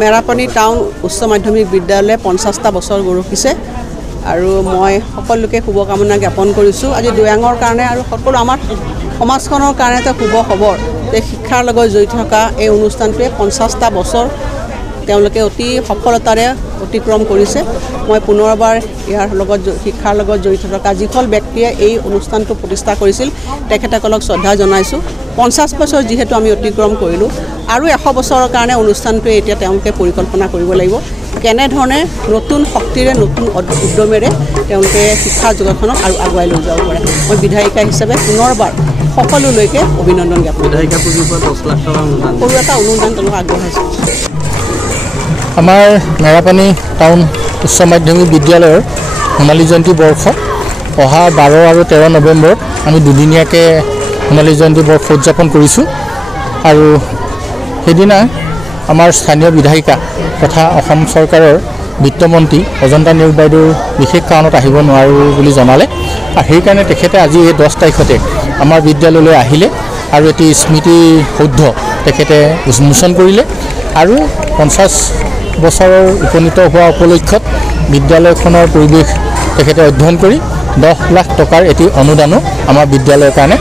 Merapani town উচ্চ মাধ্যমিক বিদ্যালয়ে 50টা বছৰ গৌৰৱিছে আৰু মই সকলোকে শুভকামনা জ্ঞাপন কৰিছোঁ আজি দুয়াঙৰ কাৰণে আৰু সকলো আমাৰ সমাজখনৰ কাৰণে এটা শুভ খবৰ যে শিক্ষাৰ লগত জড়িত থকা এই অনুষ্ঠানটোৱে 50টা বছৰ তেওঁলোকে অতি সফলতাৰে অতিক্ৰম কৰিছে মই পুনৰবাৰ ইয়াৰ লগত শিক্ষাৰ লগত জড়িত থকা যিসকল ব্যক্তিয়ে এই অনুষ্ঠানটো প্ৰতিষ্ঠা কৰিছিল তেখেতসকলক শ্ৰদ্ধা জনাইছোঁ 50 বছৰ যিহেতু আমি অতিক্ৰম কৰিলোঁ আৰু 100 বছৰৰ কাৰণে অনুষ্ঠানটোৱে এতিয়া তেওঁলোকে পৰিকল্পনা কৰিব লাগিব কেনেধৰণে নতুন শক্তিৰে নতুন উদ্যমেৰে তেওঁলোকে শিক্ষা জগতখনক আৰু আগুৱাই লৈ যাব পাৰে মই বিধায়িকা হিচাপে পুনৰবাৰ সকলোলৈকে অভিনন্দন জ্ঞাপন বিধায়িকা পুঁজিৰ পৰা 10 লাখ টকা অনুদান সৰু এটা অনুদান তেওঁলোক আগবঢ়াইছে আমাৰ মেৰাপানী টাউন উচ্চ মাধ্যমিক বিদ্যালয়ৰ সোণালী জয়ন্তী বৰ্ষ অহা 12 আৰু 13 নৱেম্বৰত আমি দুদিনীয়াকৈ সোণালী জয়ন্তী বৰ্ষ উদযাপন কৰিছোঁ আৰু সেইদিনা আমাৰ স্থানীয় বিধায়িকা তথা অসম চৰকাৰৰ বিত্তমন্ত্ৰী অজন্তা নেওগ বাইদেউ বিশেষ কাৰণত আহিব নোৱাৰোঁ বুলি জনালে আৰু সেইকাৰণে তেখেতে আজি এই 10 তাৰিখতে আমাৰ বিদ্যালয়লৈ আহিলে আৰু এটি স্মৃতি সৌধ তেখেতে উন্মোচন কৰিলে আৰু 50 বছৰৰ উপনীত হোৱা উপলক্ষত বিদ্যালয়খনৰ পৰিৱেশ তেখেতে অধ্যয়ন কৰি 10 লাখ টকাৰ এটি অনুদানো আমাৰ বিদ্যালয়ৰ কাৰণে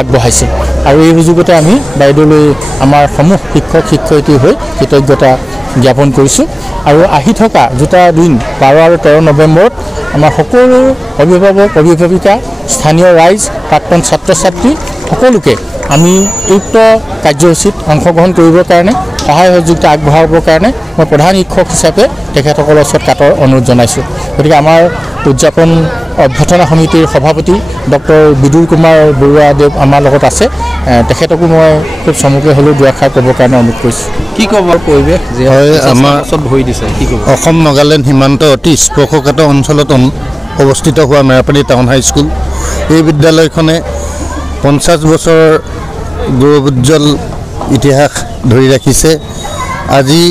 আগবঢ়াইছে আৰু এই সুযোগতে আমি বাইদেউলৈ আমাৰ সমূহ শিক্ষক শিক্ষয়িত্ৰী হৈ কৃতজ্ঞতা জ্ঞাপন কৰিছোঁ আৰু আহি থকা দুটা দিন 12 আৰু 13 নৱেম্বৰত আমাৰ সকলো অভিভাৱক অভিভাৱিকা স্থানীয় ৰাইজ প্ৰাক্তন ছাত্ৰ ছাত্ৰী সকলোকে আমি উক্ত কাৰ্যসূচীত অংশগ্ৰহণ কৰিবৰ কাৰণে সহায় সহযোগিতা আগবঢ়াবৰ কাৰণে মই প্ৰধান শিক্ষক হিচাপে তেখেতসকলৰ ওচৰত কাটৰ অনুৰোধ জনাইছোঁ গতিকে আমাৰ উদযাপন অভ্যৰ্থনা সমিতিৰ সভাপতি ডক্টৰ বিদুৰ কুমাৰ বৰুৱাদেৱ আমাৰ লগত আছে তেখেতকো মই খুব চমুকৈ হ'লেও দুআষাৰ ক'বৰ কাৰণে অনুৰোধ কৰিছোঁ কি ক'ব পৰিৱেশ যে আমাৰ ওচৰত ভৰি দিছে কি ক'ব অসম নাগালেণ্ড সীমান্ত অতি স্পৰ্শকাতৰ অঞ্চলত অৱস্থিত হোৱা মেৰাপানী টাউন হাইস্কুল এই বিদ্যালয়খনে 50 বছৰৰ গৌৰৱোজ্জ্বল ইতিহাস ধৰি ৰাখিছে আজি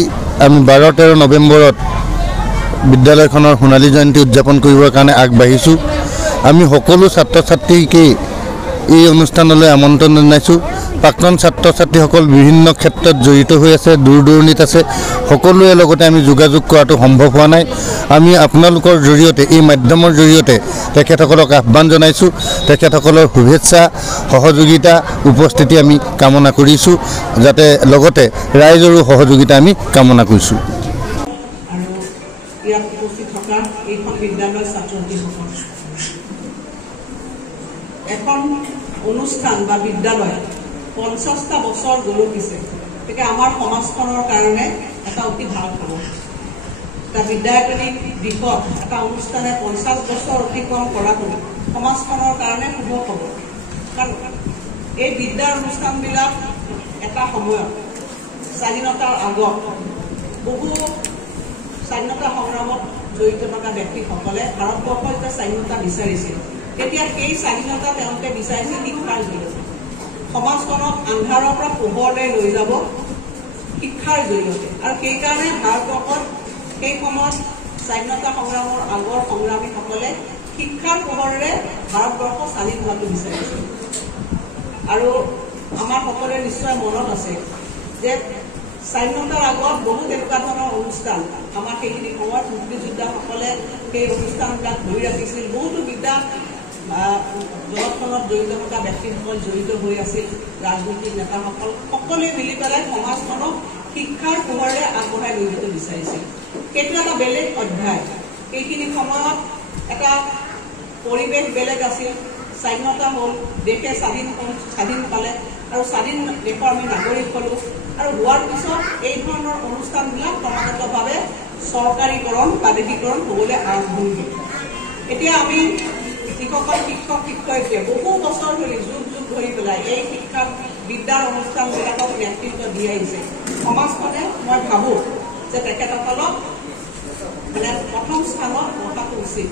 আমি 12-13 নৱেম্বৰত বিদ্যালয়খনৰ সোণালী জয়ন্তী উদযাপন কৰিবৰ কাৰণে আগবাঢ়িছোঁ আমি সকলো ছাত্ৰ ছাত্ৰীকে এই অনুষ্ঠানলৈ আমন্ত্ৰণ জনাইছোঁ প্ৰাক্তন ছাত্ৰ ছাত্ৰীসকল বিভিন্ন ক্ষেত্ৰত জড়িত হৈ আছে দূৰ দূৰণিত আছে সকলোৰে লগতে আমি যোগাযোগ কৰাটো সম্ভৱ হোৱা নাই আমি আপোনালোকৰ জৰিয়তে এই মাধ্যমৰ জৰিয়তে তেখেতসকলক আহ্বান জনাইছোঁ তেখেতসকলৰ শুভেচ্ছা সহযোগিতা উপস্থিতি আমি কামনা কৰিছোঁ যাতে লগতে ৰাইজৰো সহযোগিতা আমি কামনা কৰিছোঁ ইয়াত উপস্থিত থকা এইখন বিদ্যালয়ৰ ছাত্ৰ ছাত্ৰীসকল এখন অনুষ্ঠান বা বিদ্যালয় 50টা বছৰ গৌৰৱিছে গতিকে আমাৰ সমাজখনৰ কাৰণে এটা অতি ভাল খবৰ এটা বিদ্যায়তনিক দিশত এটা অনুষ্ঠানে 50 বছৰ অতিক্ৰম কৰাটো সমাজখনৰ কাৰণে শুভ খবৰ কাৰণ এই বিদ্যাৰ অনুষ্ঠানবিলাক এটা সময়ত স্বাধীনতাৰ আগত বহু স্বাধীনতা সংগ্ৰামত জড়িত থকা ব্যক্তিসকলে ভাৰতবৰ্ষৰ যেতিয়া স্বাধীনতা বিচাৰিছিল তেতিয়া সেই স্বাধীনতা তেওঁলোকে বিচাৰিছিল শিক্ষাৰ জৰিয়তে সমাজখনক আন্ধাৰৰ পৰা পোহৰলৈ লৈ যাব শিক্ষাৰ জৰিয়তে আৰু সেইকাৰণে ভাৰতবৰ্ষত সেই সময়ত স্বাধীনতা সংগ্ৰামৰ আগৰ সংগ্ৰামীসকলে শিক্ষাৰ পোহৰেৰে ভাৰতবৰ্ষ স্বাধীন হোৱাটো বিচাৰিছিল আৰু আমাৰ সকলোৰে নিশ্চয় মনত আছে যে স্বাধীনতাৰ আগত বহু তেনেকুৱা ধৰণৰ অনুষ্ঠান আমাৰ সেইখিনি সময়ত মুক্তিযোদ্ধাসকলে সেই অনুষ্ঠানবিলাক ধৰি ৰাখিছিল বহুতো বিদ্যা জগতখনত জড়িত থকা ব্যক্তিসকল জড়িত হৈ আছিল ৰাজনৈতিক নেতাসকল সকলোৱে মিলি পেলাই সমাজখনক শিক্ষাৰ পোহৰেৰে আগবঢ়াই লৈ যাব বিচাৰিছিল সেইটো এটা বেলেগ অধ্যায় এইখিনি সময়ত এটা পৰিৱেশ বেলেগ আছিল স্বাধীনতা হ'ল দেশে স্বাধীন পালে আৰু স্বাধীন দেশৰ আমি নাগৰিক হ'লোঁ আৰু হোৱাৰ পিছত এই ধৰণৰ অনুষ্ঠানবিলাক ক্ৰমাগতভাৱে চৰকাৰীকৰণ প্ৰাদেশিকৰণ হ'বলৈ আৰম্ভ হৈছিল এতিয়া আমি যিসকল শিক্ষক শিক্ষয়িত্ৰীয়ে বহু বছৰ ধৰি যুগ যুগ ধৰি পেলাই এই শিক্ষা বিদ্যাৰ অনুষ্ঠানবিলাকক নেতৃত্ব দি আহিছে সমাজখনে মই ভাবোঁ যে তেখেতসকলক মানে প্ৰথম স্থানত ৰখাটো উচিত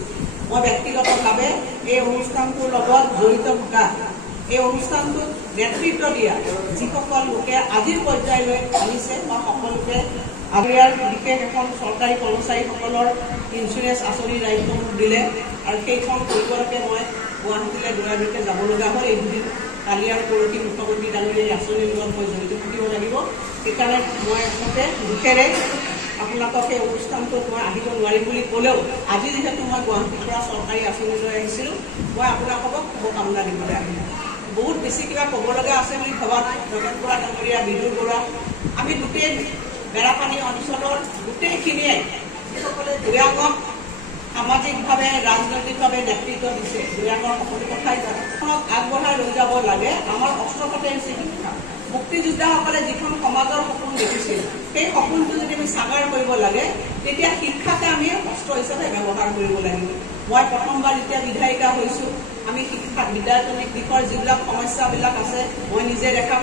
মই ব্যক্তিগতভাৱে এই অনুষ্ঠানটোৰ লগত জড়িত থকা এই অনুষ্ঠানটোত নেতৃত্ব দিয়া যিসকল লোকে আজিৰ পৰ্যায়লৈ আনিছে মই সকলোকে ইয়াৰ বিশেষ এখন চৰকাৰী কৰ্মচাৰীসকলৰ ইঞ্চুৰেঞ্চ আঁচনিৰ দায়িত্ব মোক দিলে আৰু সেইখন কৰিবলৈকে মই গুৱাহাটীলৈ দৌৰা দৌৰিকৈ যাব লগা হ'ল এই দুদিন কালি আৰু পৰহি মুখ্যমন্ত্ৰী ডাঙৰীয়া এই আঁচনিৰ লগত মই জড়িত থাকিব লাগিব। সেইকাৰণে মই আচলতে দুখেৰে আপোনালোকক এই অনুষ্ঠানটোত মই আহিব নোৱাৰিম বুলি ক'লেও আজি যিহেতু মই গুৱাহাটীৰ পৰা চৰকাৰী আঁচনি লৈ আহিছিলোঁ, মই আপোনালোকক শুভকামনা দিবলৈ আহিলোঁ। বহুত বেছি কিবা ক'ব লগা আছে বুলি ভবা নাই। নগেন বৰা ডাঙৰীয়া, বিদুৰ বৰা, আমি গোটেই মেৰাপানী অঞ্চলৰ গোটেইখিনিয়ে যিসকলে দিৰাঙক সামাজিকভাৱে ৰাজনৈতিকভাৱে নেতৃত্ব দিছে, দিৰাঙৰ সকলো কথাই জনসাধাৰণক আগবঢ়াই লৈ যাব লাগে। আমাৰ অস্ত্ৰপাতে হৈছে শিক্ষা। মুক্তিযোদ্ধাসকলে যিখন সমাজৰ সপোন দেখিছিল, সেই সপোনটো যদি আমি সাকাৰ কৰিব লাগে, তেতিয়া শিক্ষাকে আমি অস্ত্ৰ হিচাপে ব্যৱহাৰ কৰিব লাগিব। মই প্ৰথমবাৰ যেতিয়া বিধায়িকা হৈছোঁ, আমি শিক্ষা বিদ্যায়তনিক দিশৰ যিবিলাক সমস্যাবিলাক আছে মই নিজে দেখা